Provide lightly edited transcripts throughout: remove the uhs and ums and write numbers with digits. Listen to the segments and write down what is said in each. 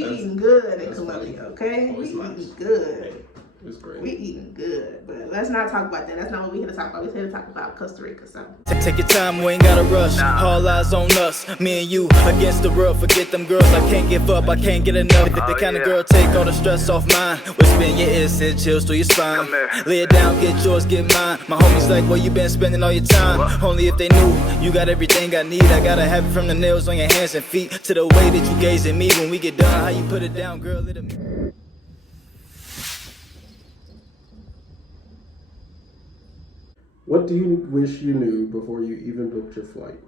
We eating good in Colombia, okay? We eating good. It's great. We eating good, but let's not talk about that. That's not what we're here to talk about. We're here to talk about Costa Rica. So take your time, we ain't gotta rush. All eyes on us, me and you against the world. Forget them girls, I can't give up, I can't get enough. The kind of girl take all the stress off mine. Whisper in your ear, send chills through your spine. Lay it down, get yours, get mine. My homies like, where you been spending all your time? Only if they knew you got everything I need. I gotta have it from the nails on your hands and feet to the way that you gaze at me when we get done. How you put it down, girl? What do you wish you knew before you even booked your flight?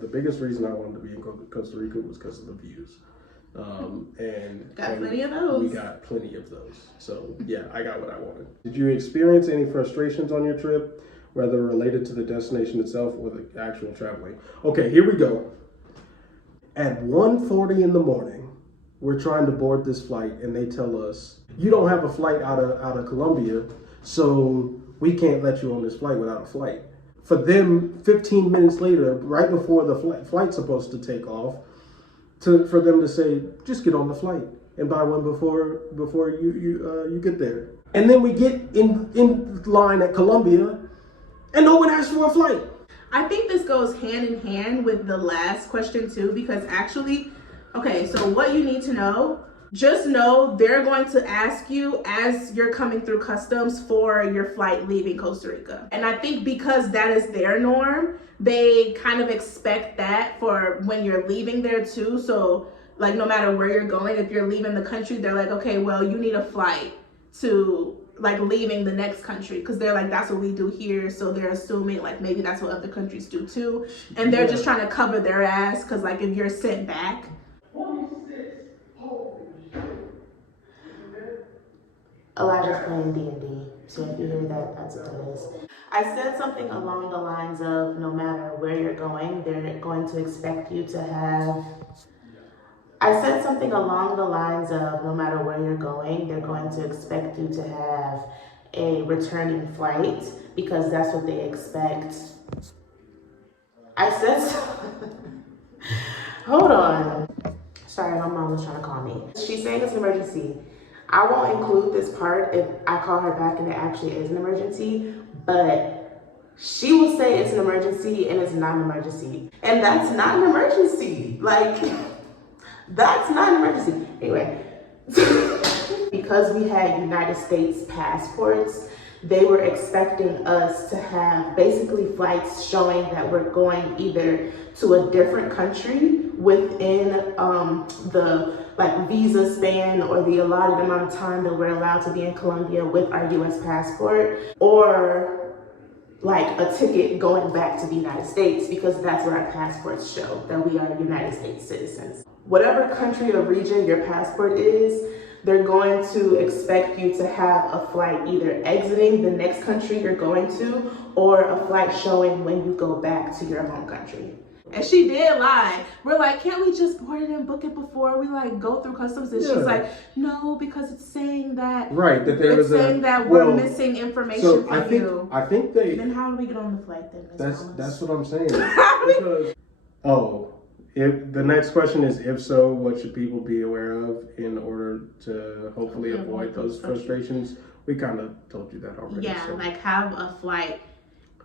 The biggest reason I wanted to be in Costa Rica was because of the views. Got plenty of those. We got plenty of those. So yeah, I got what I wanted. Did you experience any frustrations on your trip, whether related to the destination itself or the actual traveling? Okay, here we go. At 1:40 in the morning, we're trying to board this flight and they tell us, you don't have a flight out of Colombia, so we can't let you on this flight without a flight. For them, 15 minutes later, right before the flight's supposed to take off, for them to say, just get on the flight and buy one before you get there. And then we get in line at Colombia and no one asks for a flight. I think this goes hand in hand with the last question too, because actually, okay, so what you need to know, just know they're going to ask you as you're coming through customs for your flight leaving Costa Rica. And I think because that is their norm, they kind of expect that for when you're leaving there too. So like no matter where you're going, if you're leaving the country, they're like, okay, well, you need a flight to like leaving the next country, because they're like, that's what we do here. So they're assuming like maybe that's what other countries do too. And they're just trying to cover their ass, because like if you're sent back. Elijah's playing D&D, so if you hear that, that's what it is. I said something along the lines of no matter where you're going, they're going to expect you to have... I said something along the lines of no matter where you're going, they're going to expect you to have a returning flight because that's what they expect. I said... Hold on. Sorry, my mom was trying to call me. She's saying it's an emergency. I won't include this part if I call her back and it actually is an emergency, but she will say it's an emergency and it's not an emergency. And that's not an emergency. Like, that's not an emergency. Anyway, because we had United States passports, they were expecting us to have basically flights showing that we're going either to a different country within the like visa span or the allotted amount of time that we're allowed to be in Colombia with our US passport, or like a ticket going back to the United States, because that's what our passports show, that we are United States citizens. Whatever country or region your passport is, they're going to expect you to have a flight either exiting the next country you're going to, or a flight showing when you go back to your home country. And she did lie. We're like, can't we just board it and book it before we like go through customs? And she's like, no, because it's saying that. Right, that there is saying that we're missing information from you. I think they. Then how do we get on the flight then? That's what I'm saying. Because, if the next question is, if so, what should people be aware of in order to hopefully avoid those frustrations? We kind of told you that already. Yeah, so. Like have a flight.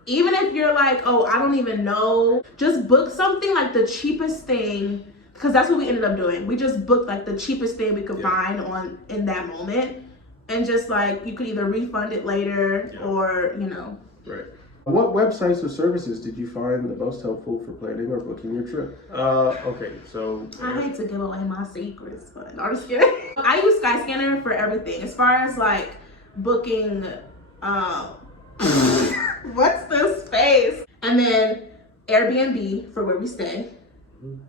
Even if you're like, oh, I don't even know, just book something like the cheapest thing, because that's what we ended up doing. We just booked like the cheapest thing we could find in that moment, and just like you could either refund it later or, you know. Right. What websites or services did you find the most helpful for planning or booking your trip? Okay, so... I hate to give away my secrets, but no, I'm just kidding. I use Skyscanner for everything. As far as like booking, what's the space? And then Airbnb for where we stay.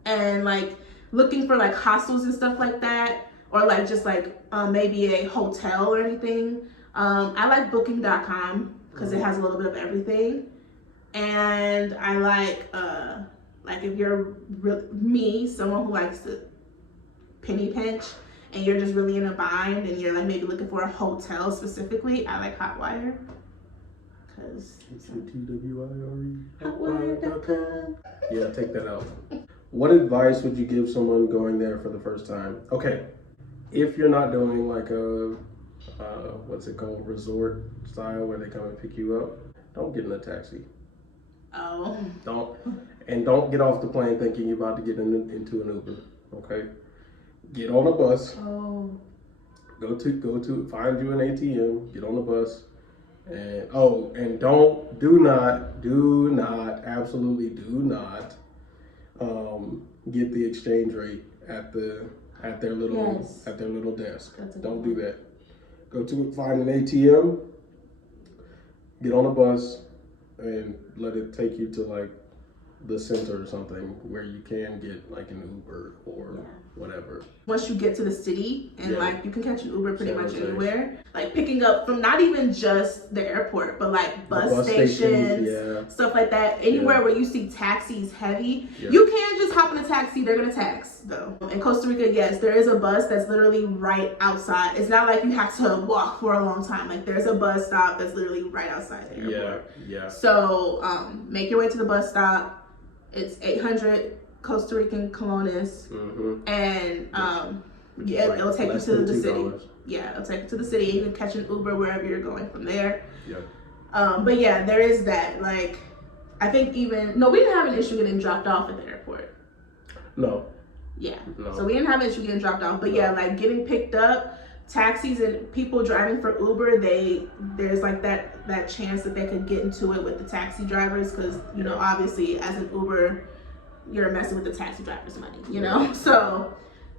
And like looking for like hostels and stuff like that. Or like just like maybe a hotel or anything. I like booking.com because it has a little bit of everything. And I like if you're someone who likes to penny pinch and you're just really in a bind and you're like maybe looking for a hotel specifically, I like Hotwire. Because Hotwire.com. Yeah, take that out. What advice would you give someone going there for the first time? Okay, if you're not doing like a what's it called, resort style where they come and pick you up, don't get in a taxi. Oh. Don't get off the plane thinking you're about to get into an Uber. Okay, get on a bus. Oh. Go to find you an ATM. Get on the bus, and absolutely do not get the exchange rate at their little desk. Don't do that. Find an ATM. Get on a bus, and let it take you to like the center or something where you can get like an Uber or whatever. Once you get to the city and like you can catch an Uber pretty much anywhere, like picking up from not even just the airport, but like bus stations, stuff like that. Anywhere where you see taxis heavy, you can't just hop in a taxi. They're gonna tax though. In Costa Rica, yes, there is a bus that's literally right outside. It's not like you have to walk for a long time. Like there's a bus stop that's literally right outside the airport. Yeah. So make your way to the bus stop. It's 800 Costa Rican colones, and it'll take you to the city. Yeah, it'll take you to the city. You can catch an Uber wherever you're going from there. But yeah, there is that. Like, I think we didn't have an issue getting dropped off at the airport. No. Yeah. No. So we didn't have an issue getting dropped off. But yeah, like getting picked up, taxis and people driving for Uber, there's like that chance that they could get into it with the taxi drivers because obviously as an Uber you're messing with the taxi driver's money, so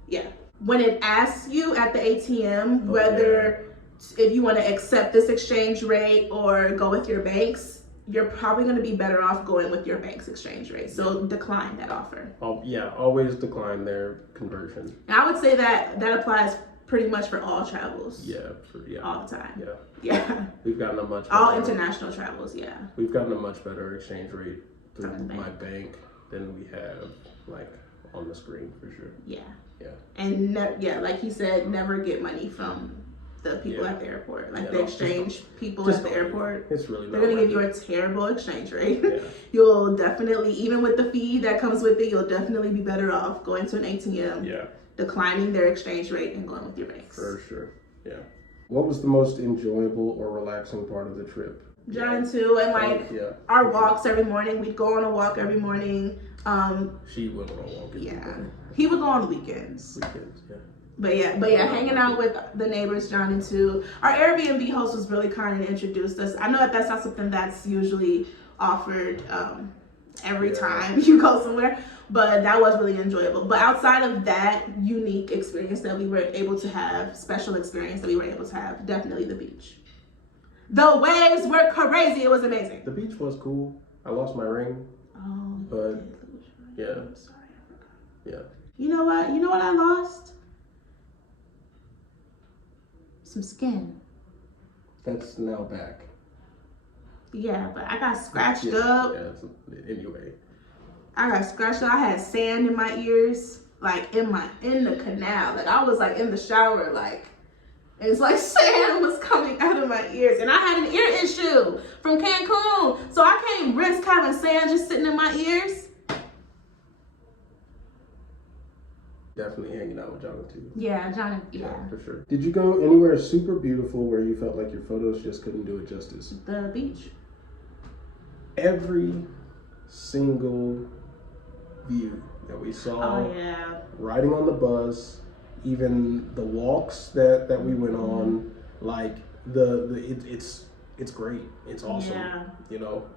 yeah, when it asks you at the ATM whether if you want to accept this exchange rate or go with your banks, you're probably going to be better off going with your bank's exchange rate, so decline that offer. Always decline their conversion. And I would say that applies pretty much for all travels. All the time. Yeah. We've gotten a much better, all international travels. We've gotten a much better exchange rate through my bank than we have like on the screen for sure. Yeah. And like he said, never get money from the people at the airport. Like the exchange people at the airport. It's really they're gonna give you a terrible exchange rate. You'll definitely, even with the fee that comes with it, you'll definitely be better off going to an ATM. Declining their exchange rate and going with your banks. For sure. What was the most enjoyable or relaxing part of the trip? John too, and our walks every morning. We'd go on a walk every morning. She would go on a walk. He would go on the weekends. But hanging out with the neighbors, John and too. Our Airbnb host was really kind and introduced us. I know that's not something that's usually offered every time you go somewhere, but that was really enjoyable. But outside of that unique experience that we were able to have, special experience that we were able to have, definitely the beach. The waves were crazy. It was amazing. The beach was cool. I lost my ring. Oh, but yeah. I'm sorry, I forgot. You know what I lost? Some skin. That's now back. Yeah, but I got scratched up. Anyway. I got scratched up. I had sand in my ears, like in the canal. Like I was like in the shower, like it's like sand was coming out of my ears. And I had an ear issue from Cancun. So I can't risk having sand just sitting in my ears. Definitely hanging out with John too. Yeah, John. Yeah, for sure. Did you go anywhere super beautiful where you felt like your photos just couldn't do it justice? The beach. Every single view that we saw, riding on the bus, even the walks that we went on, like it's great. It's awesome.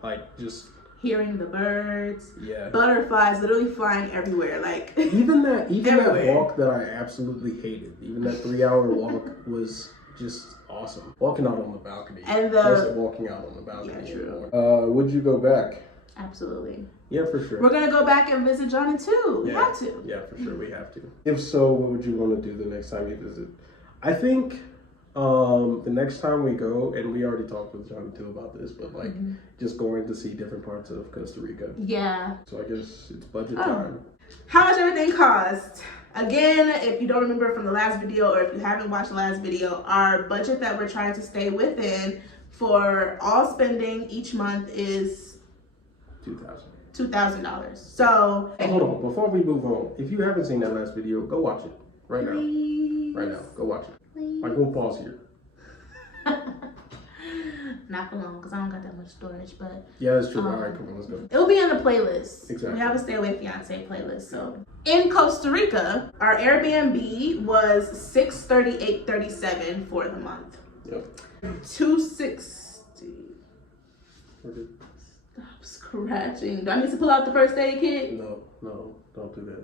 Like just hearing the birds, butterflies literally flying everywhere. Like even that walk that I absolutely hated, even that 3-hour walk was just awesome. Walking out on the balcony. And walking out on the balcony. Yeah, true. Would you go back? Absolutely. Yeah, for sure. We're gonna go back and visit Johnny too. We have to. Yeah, for sure, we have to. If so, what would you want to do the next time you visit? I think the next time we go, and we already talked with Johnny too about this, but like just going to see different parts of Costa Rica. Yeah. So I guess it's budget time. How much everything cost? Again, if you don't remember from the last video, or if you haven't watched the last video, our budget that we're trying to stay within for all spending each month is $2,000. So hold on, before we move on, if you haven't seen that last video, go watch it right now. Right now. Go watch it. Like, we'll pause here. Not for long, because I don't got that much storage, but Yeah, that's true. All right, come on, let's go. it'll be in the playlist. Exactly. We have a Stay Away Fiancé playlist. So in Costa Rica, our Airbnb was $638.37 for the month. Yep. $260. Stop scratching. Do I need to pull out the first aid kit? No, don't do that.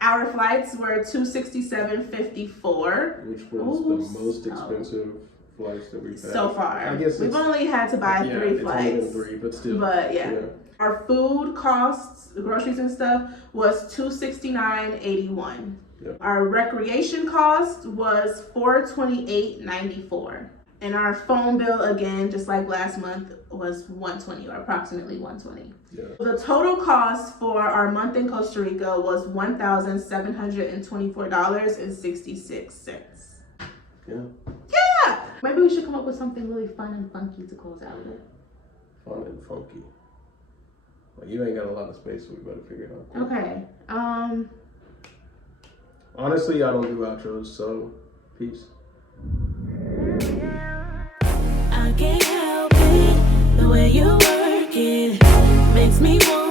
Our flights were $267.54. Which was the most expensive flights that we've had so far. I guess we've only had to buy 3 flights. It's only been 3, but still. But yeah. Our food costs, groceries and stuff, was $269.81. Yep. Our recreation cost was $428.94. And our phone bill, again, just like last month, was $120 or approximately $120. Yeah. The total cost for our month in Costa Rica was $1,724.66. Yeah. Yeah! Maybe we should come up with something really fun and funky to close out with. Fun and funky. Well, you ain't got a lot of space, so we better figure it out. Okay. Honestly, I don't do outros, so peace. I can't help it, the way you work it makes me want